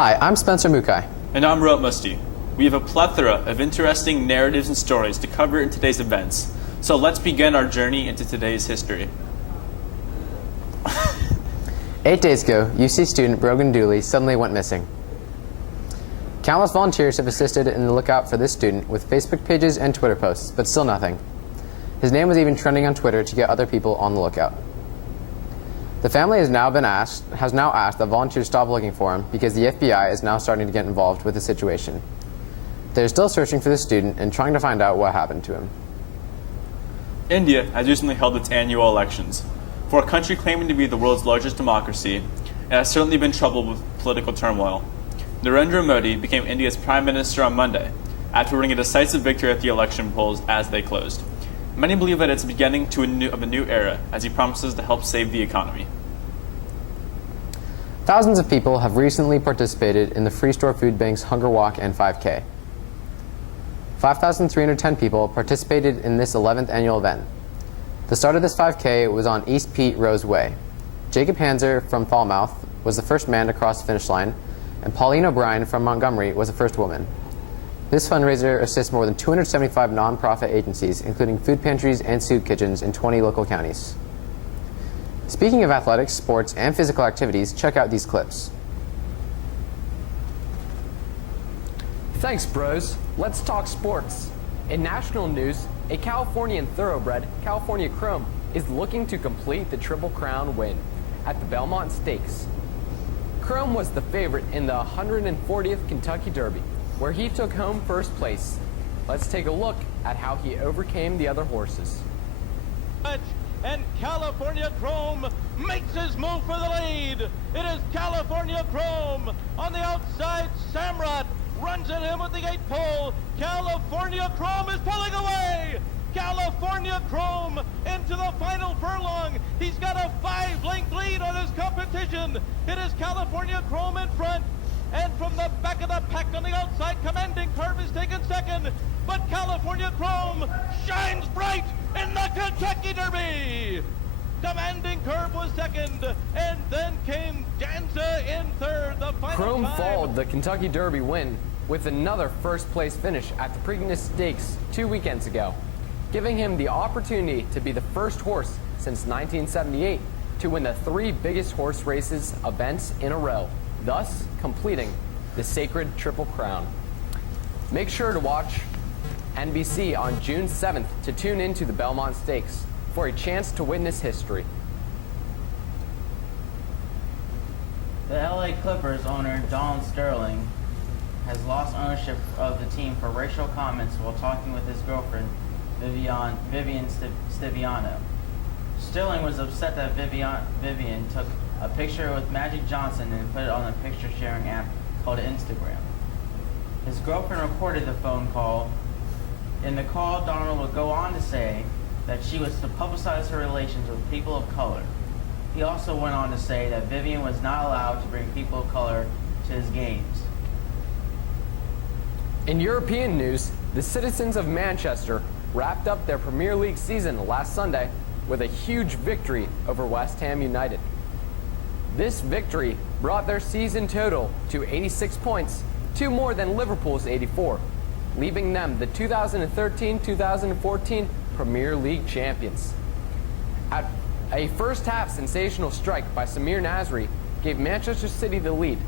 Hi, I'm Spencer Mukai. And I'm Roat Musti. We have a plethora of interesting narratives and stories to cover in today's events. So let's begin our journey into today's history. 8 days ago, UC student Brogan Dooley suddenly went missing. Countless volunteers have assisted in the lookout for this student with Facebook pages and Twitter posts, but still nothing. His name was even trending on Twitter to get other people on the lookout. The family has now asked that volunteers stop looking for him because the FBI is now starting to get involved with the situation. They're still searching for the student and trying to find out what happened to him. India has recently held its annual elections. For a country claiming to be the world's largest democracy, it has certainly been troubled with political turmoil. Narendra Modi became India's Prime Minister on Monday, after winning a decisive victory at the election polls as they closed. Many believe that it's the beginning of a new era, as he promises to help save the economy. Thousands of people have recently participated in the Free Store Food Bank's Hunger Walk and 5K. 5,310 people participated in this 11th annual event. The start of this 5K was on East Pete Rose Way. Jacob Hanser from Falmouth was the first man to cross the finish line, and Pauline O'Brien from Montgomery was the first woman. This fundraiser assists more than 275 nonprofit agencies, including food pantries and soup kitchens in 20 local counties. Speaking of athletics, sports, and physical activities, check out these clips. Thanks, bros. Let's talk sports. In national news, a Californian thoroughbred, California Chrome, is looking to complete the Triple Crown win at the Belmont Stakes. Chrome was the favorite in the 140th Kentucky Derby, where he took home first place. Let's take a look at how he overcame the other horses. And California Chrome makes his move for the lead. It is California Chrome. On the outside, Samrat runs at him with the 8 pole. California Chrome is pulling away. California Chrome into the final furlong. He's got a 5-length lead on his competition. It is California Chrome in front. And from the back of the pack on the outside, Commanding Curve is taken second. But California Chrome shines bright in the Kentucky Derby. Commanding Curve was second, and then came Danza in third. The final Chrome time. followed the Kentucky Derby win with another first-place finish at the Preakness Stakes 2 weekends ago, giving him the opportunity to be the first horse since 1978 to win the 3 biggest horse races events in a row, thus completing the sacred Triple Crown. Make sure to watch NBC on June 7th to tune into the Belmont Stakes for a chance to witness history. The LA Clippers owner, Don Sterling, has lost ownership of the team for racial comments while talking with his girlfriend, Vivian Stiviano. Sterling was upset that Vivian took a picture with Magic Johnson and put it on a picture-sharing app called Instagram. His girlfriend recorded the phone call. In the call, Donald would go on to say that she was to publicize her relations with people of color. He also went on to say that Vivian was not allowed to bring people of color to his games. In European news, the Citizens of Manchester wrapped up their Premier League season last Sunday with a huge victory over West Ham United. This victory brought their season total to 86 points, 2 more than Liverpool's 84, leaving them the 2013-2014 Premier League champions. A first-half sensational strike by Samir Nasri gave Manchester City the lead.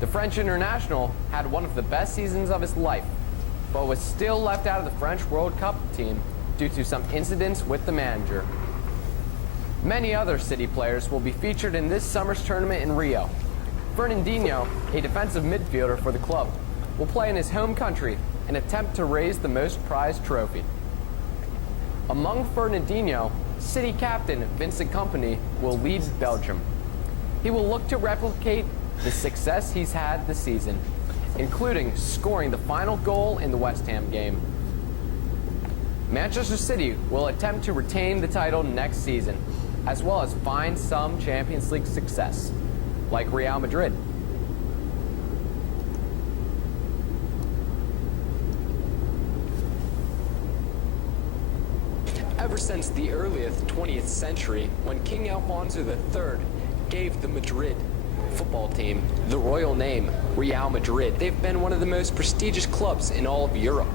The French international had one of the best seasons of his life, but was still left out of the French World Cup team due to some incidents with the manager. Many other City players will be featured in this summer's tournament in Rio. Fernandinho, a defensive midfielder for the club, will play in his home country and attempt to raise the most prized trophy. Among Fernandinho, City captain Vincent Kompany will lead Belgium. He will look to replicate the success he's had this season, including scoring the final goal in the West Ham game. Manchester City will attempt to retain the title next season, as well as find some Champions League success, like Real Madrid. Ever since the earliest 20th century, when King Alfonso III gave the Madrid football team the royal name, Real Madrid. They've been one of the most prestigious clubs in all of Europe.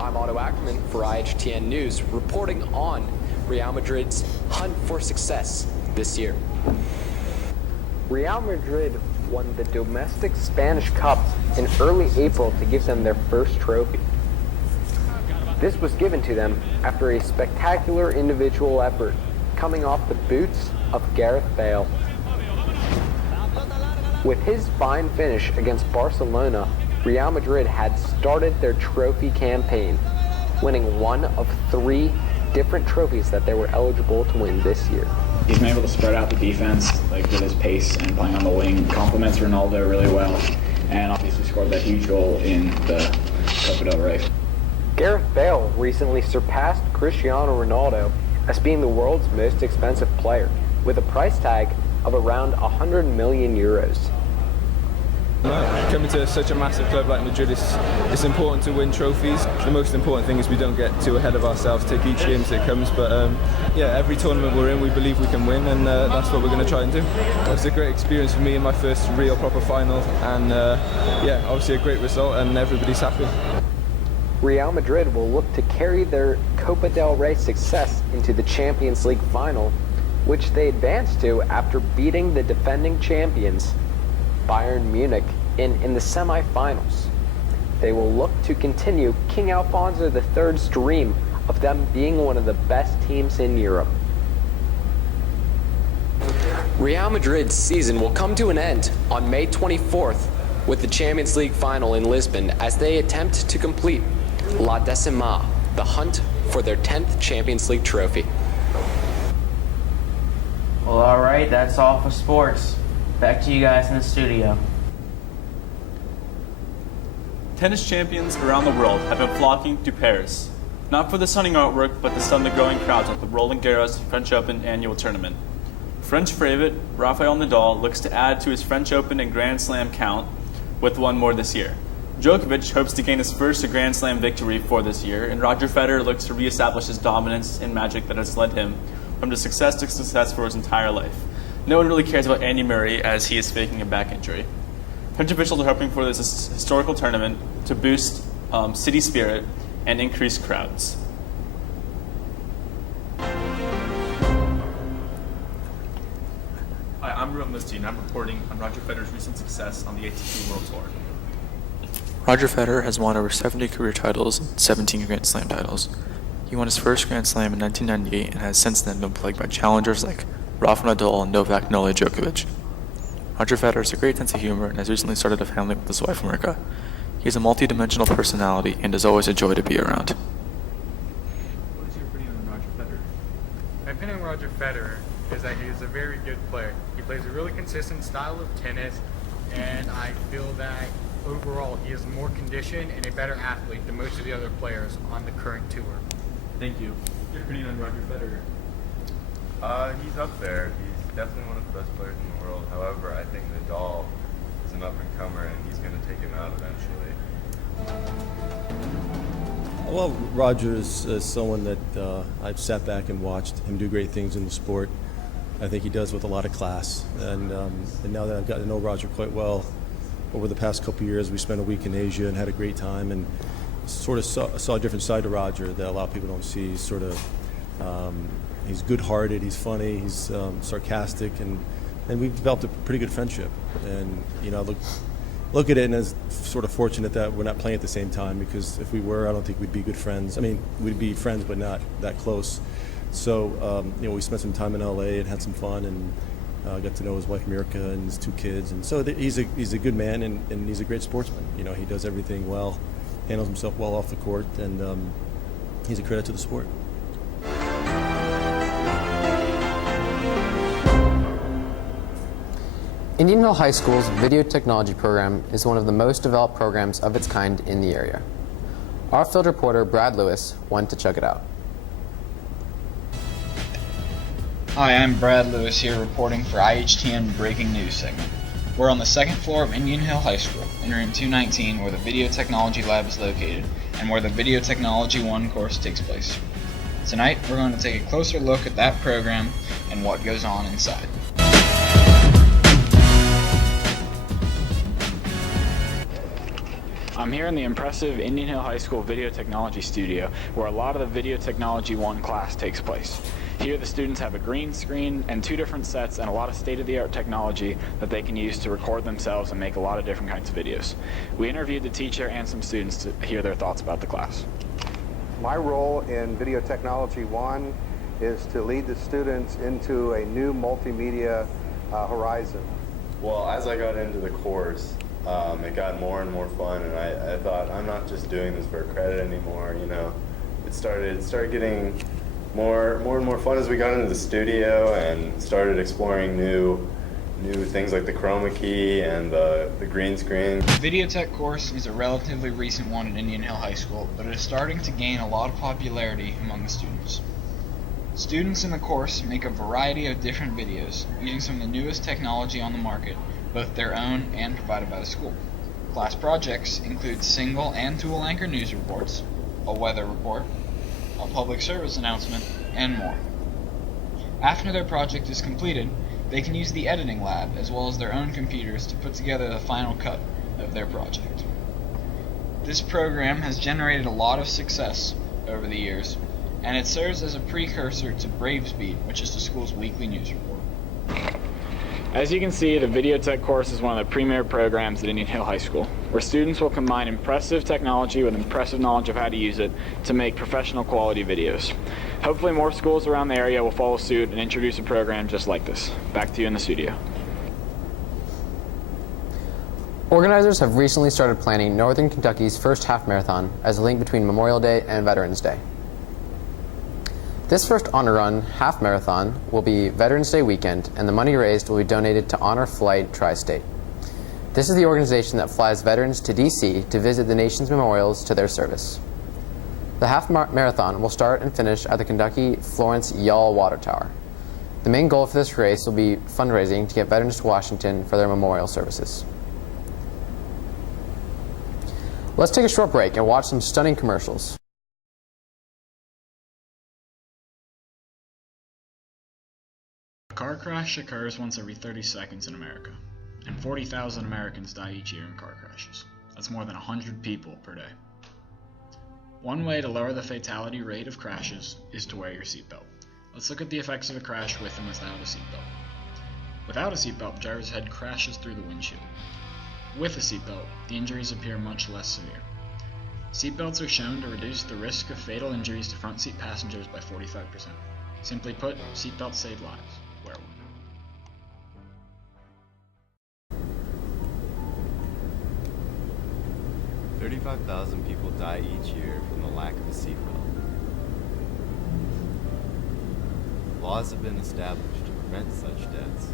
I'm Otto Ackerman for IHTN News, reporting on Real Madrid's hunt for success this year. Real Madrid won the domestic Spanish Cup in early April to give them their first trophy. This was given to them after a spectacular individual effort, coming off the boots of Gareth Bale. With his fine finish against Barcelona, Real Madrid had started their trophy campaign, winning one of 3 different trophies that they were eligible to win this year. He's been able to spread out the defense, like with his pace and playing on the wing, complements Ronaldo really well, and obviously scored that huge goal in the Copa del Rey. Gareth Bale recently surpassed Cristiano Ronaldo as being the world's most expensive player, with a price tag of around 100 million euros. Coming to such a massive club like Madrid, it's important to win trophies. The most important thing is we don't get too ahead of ourselves, take each game as it comes, but every tournament we're in we believe we can win, and that's what we're going to try and do. It was a great experience for me in my first real proper final, and obviously a great result, and everybody's happy. Real Madrid will look to carry their Copa del Rey success into the Champions League final, which they advanced to after beating the defending champions, Bayern Munich, in the semi-finals. They will look to continue King Alfonso III's dream of them being one of the best teams in Europe. Real Madrid's season will come to an end on May 24th with the Champions League final in Lisbon as they attempt to complete La Decima, the hunt for their 10th Champions League trophy. Well, alright, that's all for sports. Back to you guys in the studio. Tennis champions around the world have been flocking to Paris, not for the stunning artwork, but to stun the growing crowds at the Roland Garros French Open annual tournament. French favorite Rafael Nadal looks to add to his French Open and Grand Slam count with one more this year. Djokovic hopes to gain his first Grand Slam victory for this year, and Roger Federer looks to reestablish his dominance in magic that has led him from success to success for his entire life. No one really cares about Andy Murray as he is faking a back injury. French officials are hoping for this historical tournament to boost city spirit and increase crowds. Hi, I'm Ruben Musti, and I'm reporting on Roger Federer's recent success on the ATP World Tour. Roger Federer has won over 70 career titles and 17 Grand Slam titles. He won his first Grand Slam in 1998 and has since then been plagued by challengers like Rafa Nadal and Novak Djokovic. Roger Federer has a great sense of humor and has recently started a family with his wife Mirka. He has a multi-dimensional personality and is always a joy to be around. What is your opinion on Roger Federer? My opinion on Roger Federer is that he is a very good player. He plays a really consistent style of tennis, and I feel that overall he is more conditioned and a better athlete than most of the other players on the current tour. Thank you. Your opinion on Roger Federer? He's up there. He's definitely one of the best players in the world. However, I think Nadal is an up-and-comer, and he's going to take him out eventually. Well, Roger is someone that I've sat back and watched him do great things in the sport. I think he does with a lot of class. And now that I've gotten to know Roger quite well, over the past couple of years, we spent a week in Asia and had a great time, and sort of saw a different side to Roger that a lot of people don't see. He's sort of he's good-hearted, he's funny, he's sarcastic, and we've developed a pretty good friendship. And look at it and as sort of fortunate that we're not playing at the same time, because if we were, I don't think we'd be good friends. I mean, we'd be friends, but not that close. So we spent some time in LA and had some fun, and got to know his wife Mirka and his 2 kids. And so he's a good man, and he's a great sportsman. He does everything well, handles himself well off the court, and he's a credit to the sport. Indian Hill High School's video technology program is one of the most developed programs of its kind in the area. Our field reporter Brad Lewis went to check it out. Hi, I'm Brad Lewis here reporting for IHTN Breaking News segment. We're on the 2nd floor of Indian Hill High School, in room 219, where the Video Technology Lab is located, and where the Video Technology 1 course takes place. Tonight, we're going to take a closer look at that program and what goes on inside. I'm here in the impressive Indian Hill High School Video Technology Studio, where a lot of the Video Technology 1 class takes place. Here the students have a green screen and 2 different sets and a lot of state-of-the-art technology that they can use to record themselves and make a lot of different kinds of videos. We interviewed the teacher and some students to hear their thoughts about the class. My role in Video Technology 1 is to lead the students into a new multimedia horizon. Well, as I got into the course, it got more and more fun, and I thought, I'm not just doing this for credit anymore, you know. It started getting more and more fun as we got into the studio and started exploring new things like the chroma key and the green screen. The Video Tech course is a relatively recent one at Indian Hill High School, but it is starting to gain a lot of popularity among the students. Students in the course make a variety of different videos using some of the newest technology on the market, both their own and provided by the school. Class projects include single and dual anchor news reports, a weather report, a public service announcement, and more. After their project is completed, they can use the editing lab as well as their own computers to put together the final cut of their project. This program has generated a lot of success over the years, and it serves as a precursor to Bravesbeat, which is the school's weekly news report. As you can see, the Video Tech course is one of the premier programs at Indian Hill High School, where students will combine impressive technology with impressive knowledge of how to use it to make professional quality videos. Hopefully more schools around the area will follow suit and introduce a program just like this. Back to you in the studio. Organizers have recently started planning Northern Kentucky's first half marathon as a link between Memorial Day and Veterans Day. This first Honor Run half marathon will be Veterans Day weekend, and the money raised will be donated to Honor Flight Tri-State. This is the organization that flies veterans to D.C. to visit the nation's memorials to their service. The half marathon will start and finish at the Kentucky Florence Yall Water Tower. The main goal for this race will be fundraising to get veterans to Washington for their memorial services. Let's take a short break and watch some stunning commercials. A car crash occurs once every 30 seconds in America, and 40,000 Americans die each year in car crashes. That's more than 100 people per day. One way to lower the fatality rate of crashes is to wear your seatbelt. Let's look at the effects of a crash with and without a seatbelt. Without a seatbelt, the driver's head crashes through the windshield. With a seatbelt, the injuries appear much less severe. Seatbelts are shown to reduce the risk of fatal injuries to front seat passengers by 45%. Simply put, seatbelts save lives. Wear one. 35,000 people die each year from the lack of a seatbelt. Laws have been established to prevent such deaths.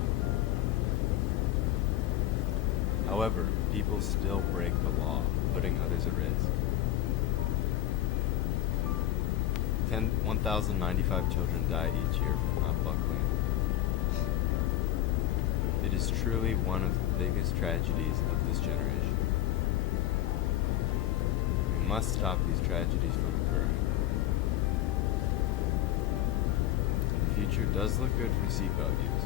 However, people still break the law, putting others at risk. 1,095 children die each year from not buckling. It is truly one of the biggest tragedies of this generation. We must stop these tragedies from occurring. The future does look good for seatbelt use,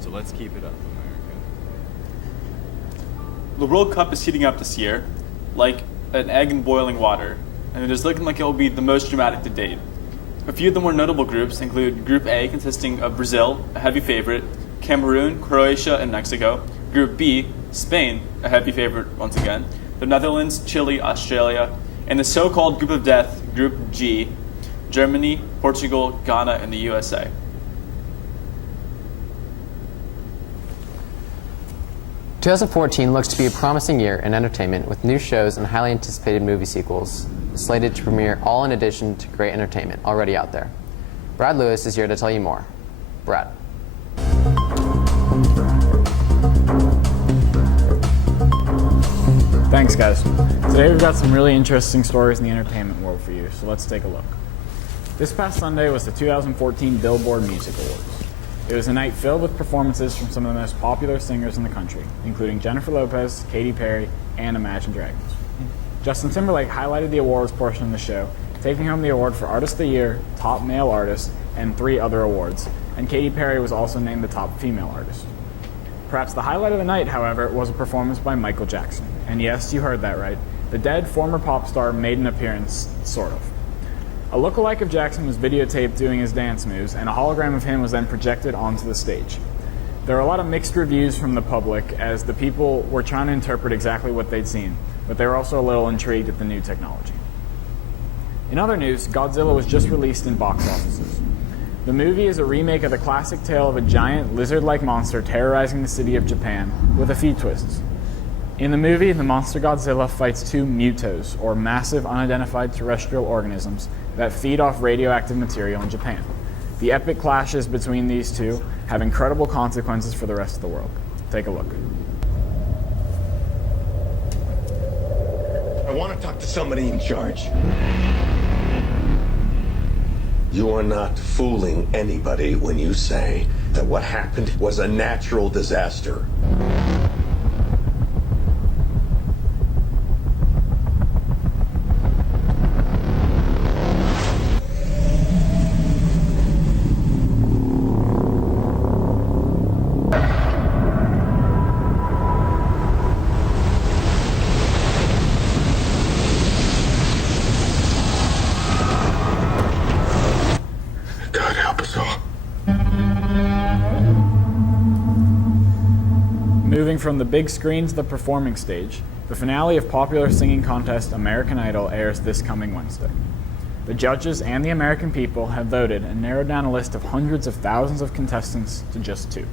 so let's keep it up, America. The World Cup is heating up this year, like an egg in boiling water, and it is looking like it will be the most dramatic to date. A few of the more notable groups include Group A, consisting of Brazil, a heavy favorite, Cameroon, Croatia, and Mexico. Group B, Spain, a heavy favorite once again, the Netherlands, Chile, Australia, and the so-called Group of Death, Group G, Germany, Portugal, Ghana, and the USA. – 2014 looks to be a promising year in entertainment, with new shows and highly anticipated movie sequels slated to premiere, all in addition to great entertainment already out there. Brad Lewis is here to tell you more. Brad. Thanks, guys. Today we've got some really interesting stories in the entertainment world for you, so let's take a look. This past Sunday was the 2014 Billboard Music Awards. It was a night filled with performances from some of the most popular singers in the country, including Jennifer Lopez, Katy Perry, and Imagine Dragons. Justin Timberlake highlighted the awards portion of the show, taking home the award for Artist of the Year, Top Male Artist, and 3 other awards, and Katy Perry was also named the Top Female Artist. Perhaps the highlight of the night, however, was a performance by Michael Jackson. And yes, you heard that right. the dead former pop star made an appearance, sort of. A lookalike of Jackson was videotaped doing his dance moves, and a hologram of him was then projected onto the stage. There are a lot of mixed reviews from the public, as the people were trying to interpret exactly what they'd seen, but they were also a little intrigued at the new technology. In other news, Godzilla was just released in box offices. The movie is a remake of the classic tale of a giant, lizard-like monster terrorizing the city of Japan, with a few twists. In the movie, the monster Godzilla fights two mutos, or massive unidentified terrestrial organisms, that feed off radioactive material in Japan. The epic clashes between these two have incredible consequences for the rest of the world. Take a look. I want to talk to somebody in charge. You are not fooling anybody when you say that what happened was a natural disaster. God help us all. Moving from the big screen to the performing stage, the finale of popular singing contest American Idol airs this coming Wednesday. The judges and the American people have voted and narrowed down a list of hundreds of thousands of contestants to just two.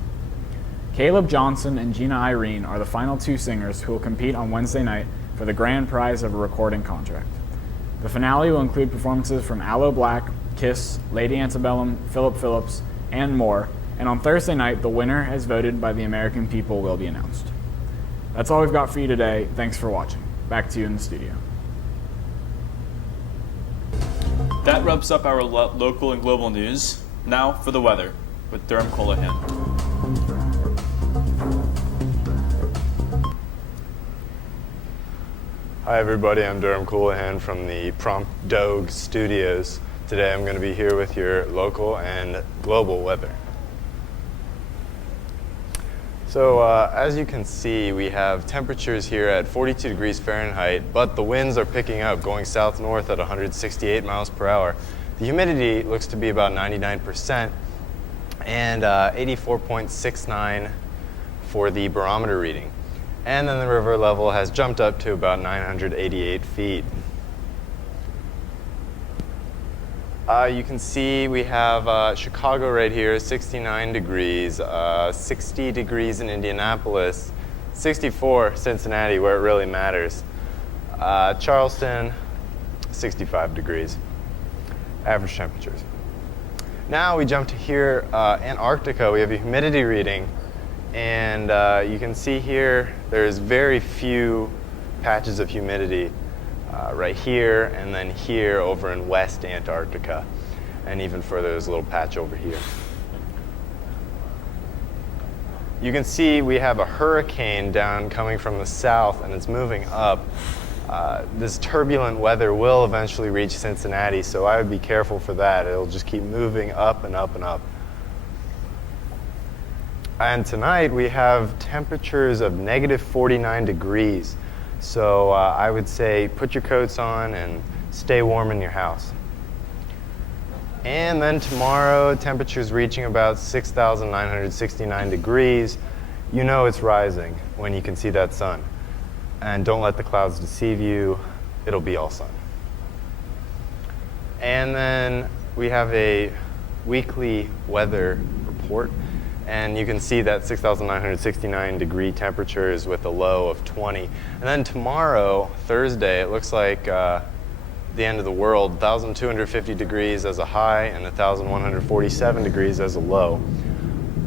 Caleb Johnson and Gina Irene are the final two singers who will compete on Wednesday night for the grand prize of a recording contract. The finale will include performances from Aloe Black, Kiss, Lady Antebellum, Philip Phillips, and more, and on Thursday night, the winner, as voted by the American people, will be announced. That's all we've got for you today. Thanks for watching. Back to you in the studio. That wraps up our local and global news. Now for the weather with Durham Colohan. Hi everybody, I'm Durham Colohan from the Prompt Dog Studios. Today I'm going to be here with your local and global weather. So as you can see, we have temperatures here at 42 degrees Fahrenheit, but the winds are picking up, going south-north at 168 miles per hour. The humidity looks to be about 99% and 84.69 for the barometer reading. And then the river level has jumped up to about 988 feet. You can see we have Chicago right here, 69 degrees, 60 degrees in Indianapolis, 64 Cincinnati, where it really matters. Charleston, 65 degrees, average temperatures. Now we jump to here, Antarctica. We have a humidity reading, and you can see here there's very few patches of humidity. Right here, and then here over in West Antarctica, and even further there's a little patch over here. You can see we have a hurricane down coming from the south, and it's moving up. This turbulent weather will eventually reach Cincinnati, so I would be careful for that. It'll just keep moving up and up and up. And tonight we have temperatures of negative 49 degrees. So I would say put your coats on and stay warm in your house. And then tomorrow, temperatures reaching about 6,969 degrees. You know it's rising when you can see that sun. And don't let the clouds deceive you. It'll be all sun. And then we have a weekly weather report. And you can see that 6,969 degree temperatures with a low of 20. And then tomorrow, Thursday, it looks like the end of the world, 1,250 degrees as a high and 1,147 degrees as a low.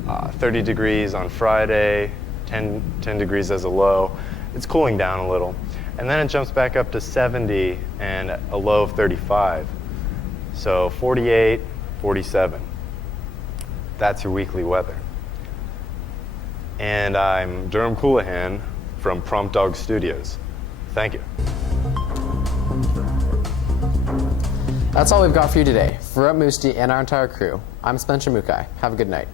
30 degrees on Friday, 10 degrees as a low. It's cooling down a little. And then it jumps back up to 70 and a low of 35. So 48, 47. That's your weekly weather. And I'm Durham Colohan from Prompt Dog Studios. Thank you. That's all we've got for you today. For Musti and our entire crew, I'm Spencer Mukai. Have a good night.